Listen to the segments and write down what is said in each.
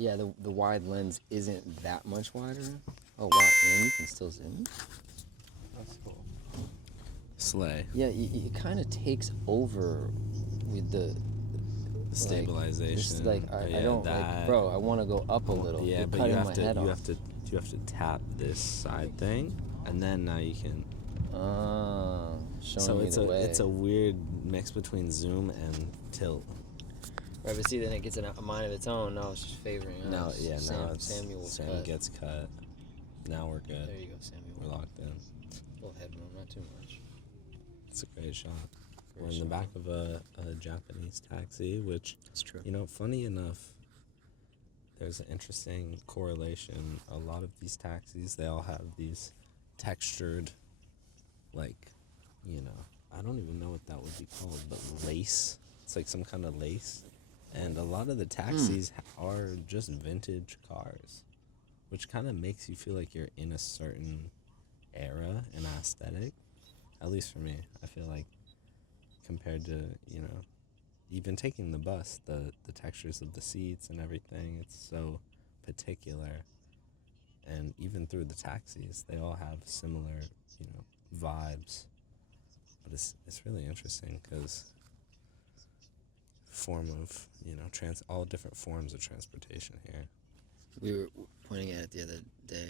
yeah, the wide lens isn't that much wider. Oh wow, and you can still zoom. That's cool. Slay. Yeah, it kind of takes over with the Stabilization. I don't like, bro. I want to go up a little. Yeah, You're but cutting you have my to head you off. have to you have to tap this side thing, and then now you can. Showing me the way. It's a weird mix between zoom and tilt. Right, but see, then it gets a mind of its own. Now it's just favoring us. Now Samuel's Sam cut. gets cut. Now we're good. There you go, Samuel. We're locked in. Little head room, not too much. It's a great shot. We're in the back of a Japanese taxi, which, it's true. You know, funny enough, there's an interesting correlation. A lot of these taxis, they all have these textured, like, you know, I don't even know what that would be called, but lace. It's like some kind of lace. And a lot of the taxis are just vintage cars, which kind of makes you feel like you're in a certain era and aesthetic. At least for me, I feel like compared to, you know, even taking the bus, the textures of the seats and everything, it's so particular. And even through the taxis, they all have similar, you know, vibes. But it's really interesting because form of, you know, all different forms of transportation here. We were pointing at it the other day.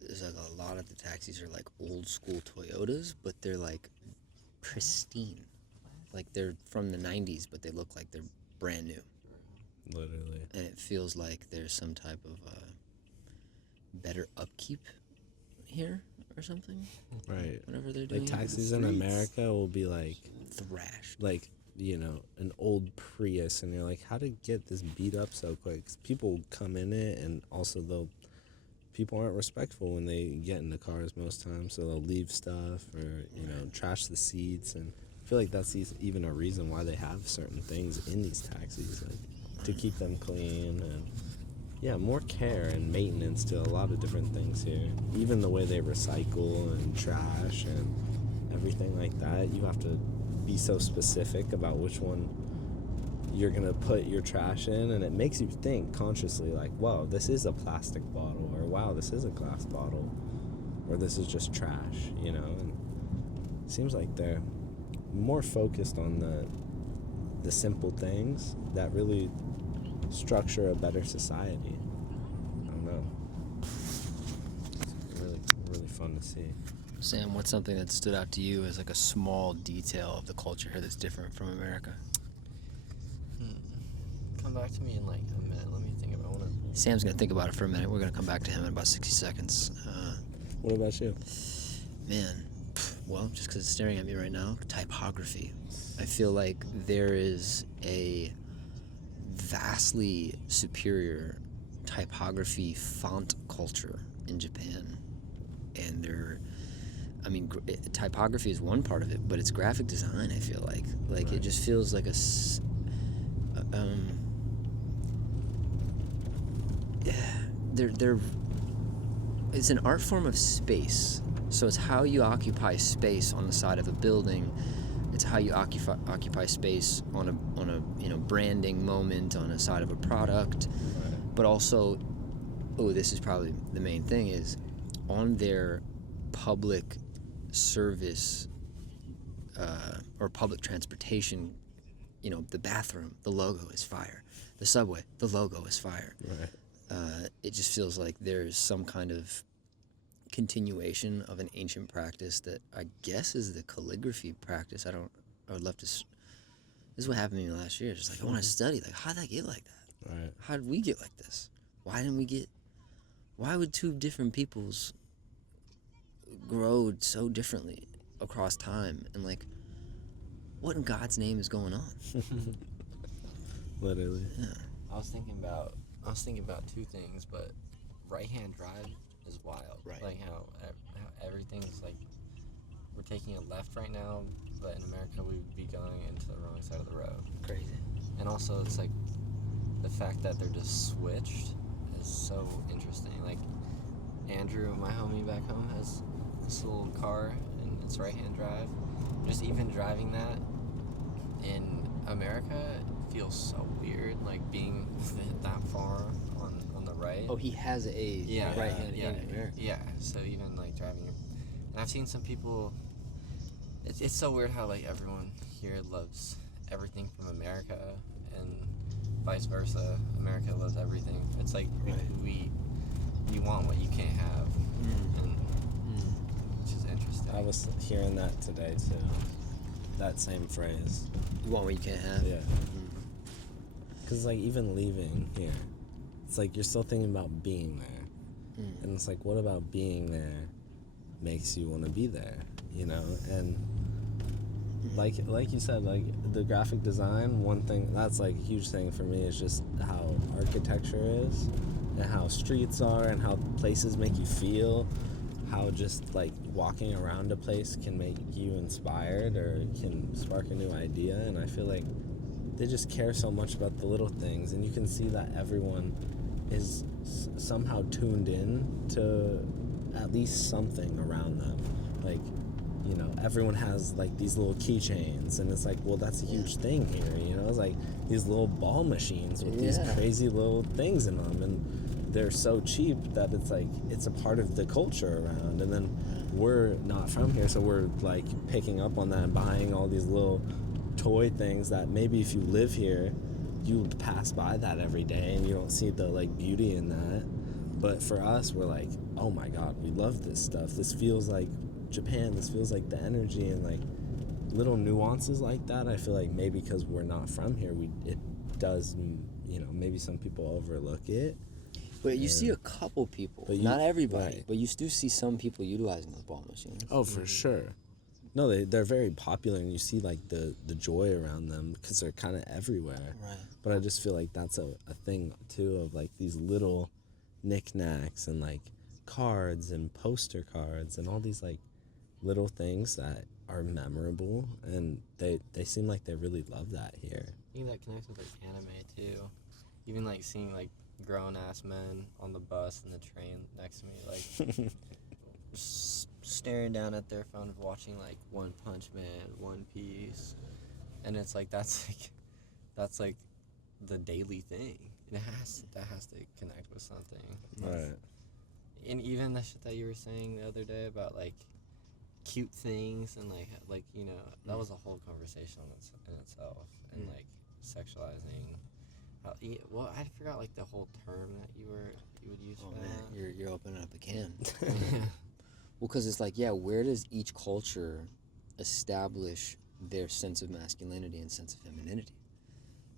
There's like a lot of the taxis are like old school Toyotas, but they're like pristine. Like they're from the 90s, but they look like they're brand new. Literally. And it feels like there's some type of better upkeep here or something. Right. Whatever they're doing. Like taxis in America will be like thrashed. Like, you know, an old Prius, and you're like, how to get this beat up so quick? 'Cause people come in it, and also people aren't respectful when they get into cars most times, so they'll leave stuff or, you know, trash the seats. And I feel like that's even a reason why they have certain things in these taxis, like to keep them clean and, yeah, more care and maintenance to a lot of different things here. Even the way they recycle and trash and everything like that, you have to be so specific about which one you're gonna put your trash in, and it makes you think consciously, like, wow, this is a plastic bottle, or wow, this is a glass bottle, or this is just trash, you know. And it seems like they're more focused on the simple things that really structure a better society. I don't know. It's really fun to see. Sam, what's something that stood out to you as like a small detail of the culture here that's different from America? Come back to me in like a minute. Let me think about it. Sam's gonna think about it for a minute. We're gonna come back to him in about 60 seconds. What about you? Man, well, just because it's staring at me right now, typography. I feel like there is a vastly superior typography font culture in Japan, and typography is one part of it, but it's graphic design. I feel like Right. It just feels like it's an art form of space. So it's how you occupy space on the side of a building. It's how you occupy space on a branding moment on a side of a product. Right. But also, this is probably the main thing, is on their public service or public transportation, the bathroom, the logo is fire. The subway, the logo is fire. Right. It just feels like there's some kind of continuation of an ancient practice that I guess is the calligraphy practice. I would love to. This is what happened to me last year. Just like, I want to study. Like, how did I get like that? Right. How did we get like this? Why would two different peoples grow so differently across time? And like, what in God's name is going on? Literally. Yeah. I was thinking about two things, but right-hand drive is wild. Right. Like how everything's like, we're taking a left right now, but in America we would be going into the wrong side of the road. Crazy. And also it's like the fact that they're just switched is so interesting. Like Andrew, my homie back home, has this little car and it's right-hand drive. Just even driving that in America feels so weird, like being that far Oh, he has a right hand yeah, in America. yeah. So even like driving, and I've seen some people. It's so weird how like everyone here loves everything from America, and vice versa. America loves everything. It's like you want what you can't have, and which is interesting. I was hearing that today too. That same phrase. You want what you can't have. Yeah. Because like even leaving here, it's like you're still thinking about being there, and it's like what about being there makes you want to be there, you know? And like you said, like the graphic design, one thing that's like a huge thing for me is just how architecture is, and how streets are, and how places make you feel. How just like walking around a place can make you inspired or can spark a new idea. And I feel like they just care so much about the little things, and you can see that everyone is somehow tuned in to at least something around them. Like, you know, everyone has like these little keychains, and it's like, well, that's a huge thing here, you know? It's like these little ball machines with these crazy little things in them, and they're so cheap that it's like it's a part of the culture around. And then we're not from here, so we're like picking up on that and buying all these little toy things that maybe if you live here you would pass by that every day and you don't see the like beauty in that. But for us, we're like, oh my god, we love this stuff. This feels like Japan. This feels like the energy, and like little nuances like that. I feel like maybe because we're not from here, it does, you know, maybe some people overlook it. But you see a couple people, not everybody, but you do see some people utilizing those ball machines. Oh, for sure. No, they're very popular, and you see like the joy around them because they're kind of everywhere. Right. But I just feel like that's a thing too of like these little knickknacks and like cards and poster cards and all these like little things that are memorable, and they seem like they really love that here. I think that connects with like anime too. Even like seeing like grown ass men on the bus and the train next to me, like staring down at their phone, watching like One Punch Man, One Piece, and it's like that's like the daily thing. That has to connect with something. Right. And even the shit that you were saying the other day about like cute things and like you know, that was a whole conversation in itself, and like sexualizing. Well, I forgot like the whole term that you would use for that. Man, you're opening up a can. Well, because it's like, where does each culture establish their sense of masculinity and sense of femininity?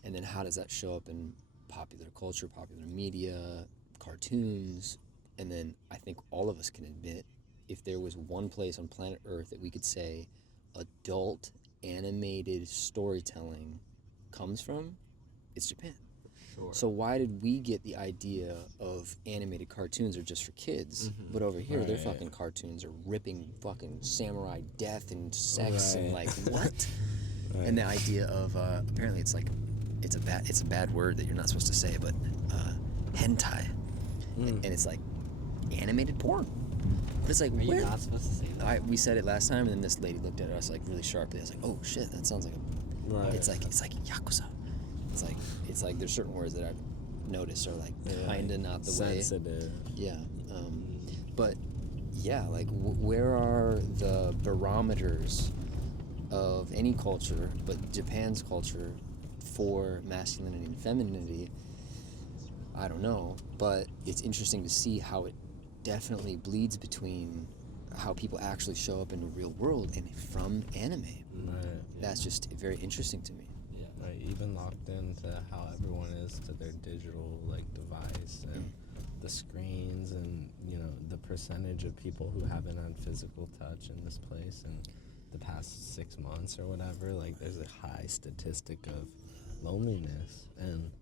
And then how does that show up in popular culture, popular media, cartoons? And then I think all of us can admit, if there was one place on planet Earth that we could say adult animated storytelling comes from, it's Japan. Sure. So why did we get the idea of animated cartoons are just for kids, but over here their fucking cartoons are ripping fucking samurai death and sex and like what? And the idea of apparently it's like it's a bad word that you're not supposed to say, but hentai, and it's like animated porn. But it's like, are you not supposed to say that? We said it last time, and then this lady looked at us like really sharply. I was like, oh shit, that sounds like it's like yakuza. It's like there's certain words that I've noticed are like kinda not the way. Sensitive. Yeah. But yeah, like where are the barometers of any culture, but Japan's culture, for masculinity and femininity? I don't know, but it's interesting to see how it definitely bleeds between how people actually show up in the real world and from anime. Right. That's just very interesting to me. Right, even locked into how everyone is to their digital like device and the screens, and you know the percentage of people who haven't had physical touch in this place in the past 6 months or whatever. Like there's a high statistic of loneliness, and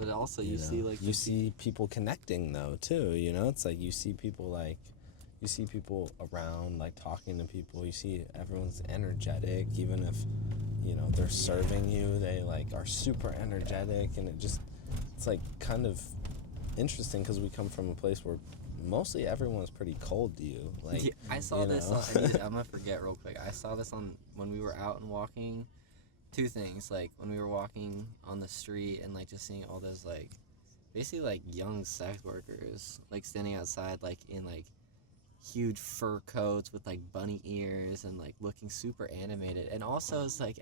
But also you see like you see people connecting though too. You know, it's like you see people around like talking to people. You see everyone's energetic, even if you know they're serving you, they like are super energetic, and it's like kind of interesting because we come from a place where mostly everyone's pretty cold to you. Like I saw this I'm gonna forget real quick. I saw this on when we were out and walking. Two things, like when we were walking on the street and like just seeing all those like basically like young sex workers, like standing outside, like in like huge fur coats with like bunny ears and like looking super animated. And also it's like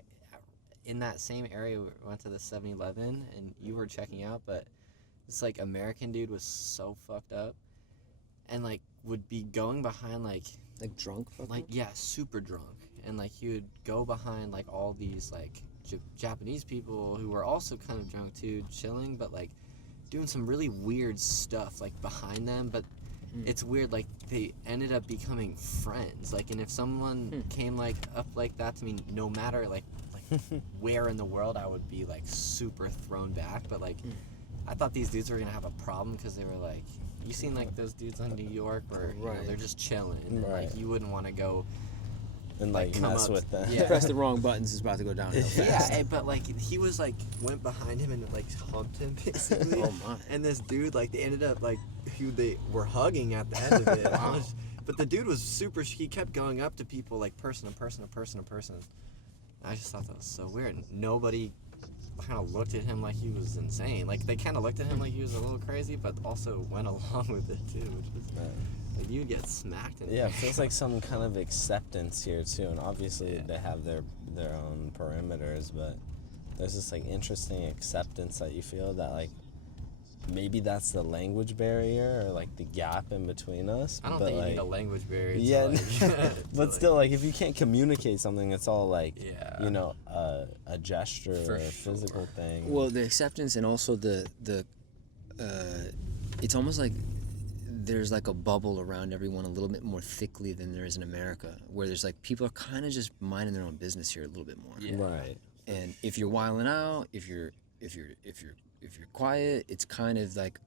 in that same area we went to the 7-Eleven and you were checking out, but this like American dude was so fucked up and like would be going behind like drunk. like yeah, super drunk, and like he would go behind like all these like Japanese people who were also kind of drunk too, chilling, but like doing some really weird stuff like behind them. But it's weird, like they ended up becoming friends. Like, and if someone came like up like that to me, no matter like where in the world, I would be like super thrown back. But like I thought these dudes were gonna have a problem because they were like, you seen like those dudes in New York where you know, they're just chilling, and like you wouldn't want to go and like mess up, with them. Yeah. Press the wrong buttons, it's about to go downhill fast. Yeah, but like he was like went behind him and like humped him basically. Oh my. And this dude, like they ended up like they were hugging at the end of it. Wow. But the dude was super. He kept going up to people like person to person. I just thought that was so weird. Nobody kind of looked at him like he was insane. Like they kind of looked at him like he was a little crazy, but also went along with it too, which was like you'd get smacked. In It feels like some kind of acceptance here too, and obviously they have their own perimeters, but there's this like interesting acceptance that you feel that like maybe that's the language barrier or like the gap in between us. I don't but, think like, you need a language barrier. Yeah, to, like, but still, like if you can't communicate something, it's all like Yeah. a gesture For or a sure. physical thing. Well, the acceptance and also the it's almost like there's like a bubble around everyone a little bit more thickly than there is in America, where there's like people are kind of just minding their own business here a little bit more. Yeah. Right. And if you're wilding out, if you're quiet, it's kind of like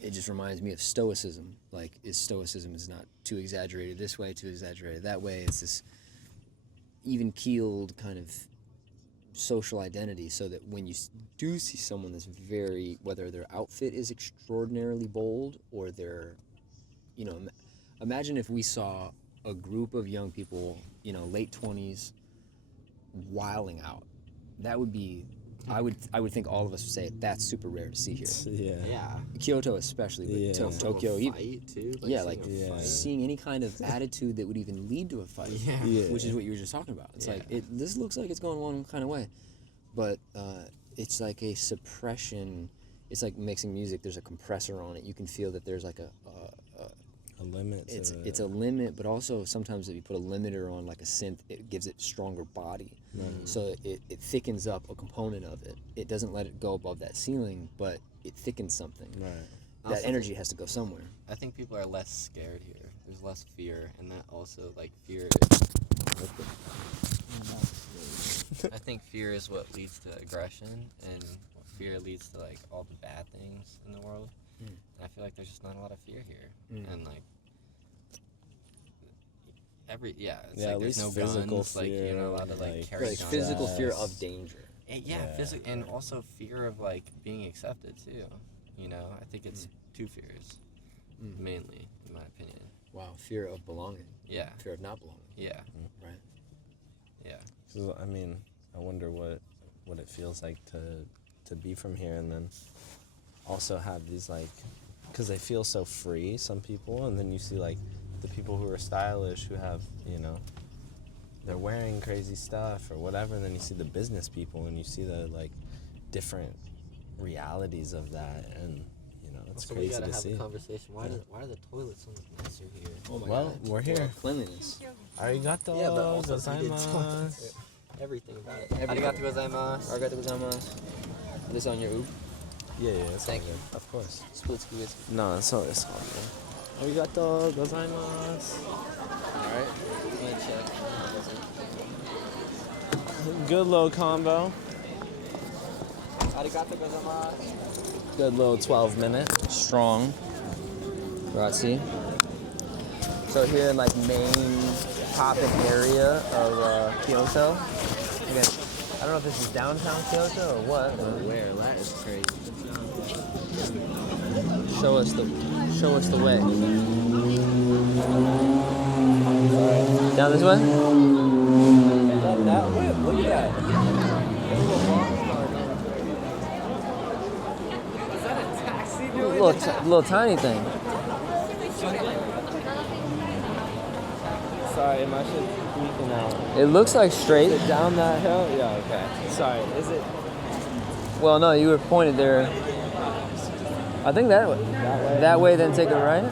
it just reminds me of stoicism. Like stoicism is not too exaggerated this way, too exaggerated that way. It's this even keeled kind of social identity, so that when you do see someone that's very, whether their outfit is extraordinarily bold or they're, imagine if we saw a group of young people, late 20s, wilding out. That would be, I would think all of us would say that's super rare to see here. Yeah. Kyoto especially, but Yeah. Tokyo even. Fight too. Seeing any kind of attitude that would even lead to a fight, which is what you were just talking about. It's like this looks like it's going one kind of way, but it's like a suppression. It's like mixing music. There's a compressor on it. You can feel that there's like a limit. It's a limit, but also sometimes if you put a limiter on like a synth, it gives it stronger body. So it thickens up a component of it. It doesn't let it go above that ceiling, but it thickens something. Right. That energy has to go somewhere. I think people are less scared here. There's less fear, and that also like fear. I think fear is what leads to aggression, and fear leads to like all the bad things in the world. And I feel like there's just not a lot of fear here, and like it's like there's no guns, fear, like you're not allowed to like carry Like guns. physical fear of danger. And and also fear of like being accepted too. I think it's two fears, mainly, in my opinion. Wow, fear of belonging. Yeah. Fear of not belonging. Yeah. Right. Yeah. So, I mean, I wonder what it feels like to be from here, and then also have these like, because they feel so free, some people, and then you see like the people who are stylish, who have, they're wearing crazy stuff or whatever, and then you see the business people and you see the like different realities of that, and it's Also, crazy we gotta to have see. a conversation. Why are the toilets so much nicer here? Oh my Well, God. we're here. Cleanliness. Arigato Yeah, but also gozaimasu. everything about it. Arigato gozaimasu. Arigato gozaimasu. This on your oop? Yeah, it's Thank all you. good. Of course. Split squeeze. No, it's all good. Arigato gozaimasu. Alright. Let me check. Good little combo. Arigato gozaimasu. Good little 12-minute. Strong. Grazie. So here in like main poppin' area of Kyoto. Again, I don't know if this is downtown Kyoto or what. Where? That is crazy. Show us the way. Down this way? That way? Look at that. little tiny thing. Sorry, my shit's freaking out. It looks like straight. Is it down that hill? Yeah, okay. Sorry, is it Well, no, you were pointed there. I think that way. that way? That way, then take it right.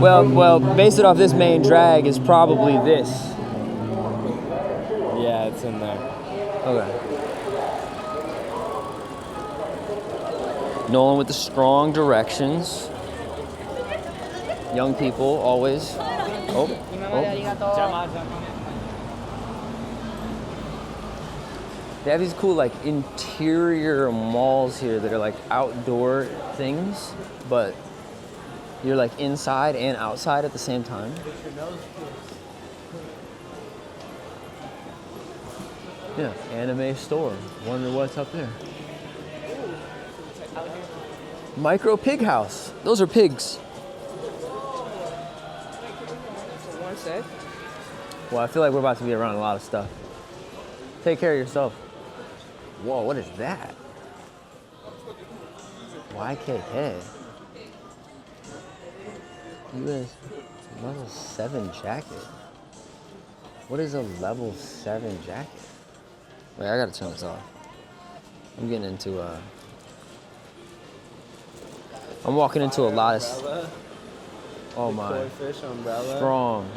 Well, base it off this main drag is probably this. Yeah, it's in there. Okay. Nolan with the strong directions. Young people, always. Oh. They have these cool, like, interior malls here that are, like, outdoor things, but you're, like, inside and outside at the same time. Yeah, anime store. Wonder what's up there. Micro pig house. Those are pigs. Well, I feel like we're about to be around a lot of stuff. Take care of yourself. Whoa, what is that? YKK. US level 7 jacket. What is a level 7 jacket? Wait, I gotta turn this off. I'm getting into I'm walking into a lot of. Oh my. Koi fish umbrella. Strong.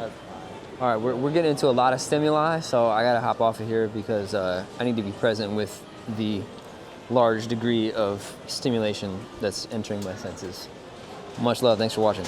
All right, we're getting into a lot of stimuli, so I gotta hop off of here because I need to be present with the large degree of stimulation that's entering my senses. Much love. Thanks for watching.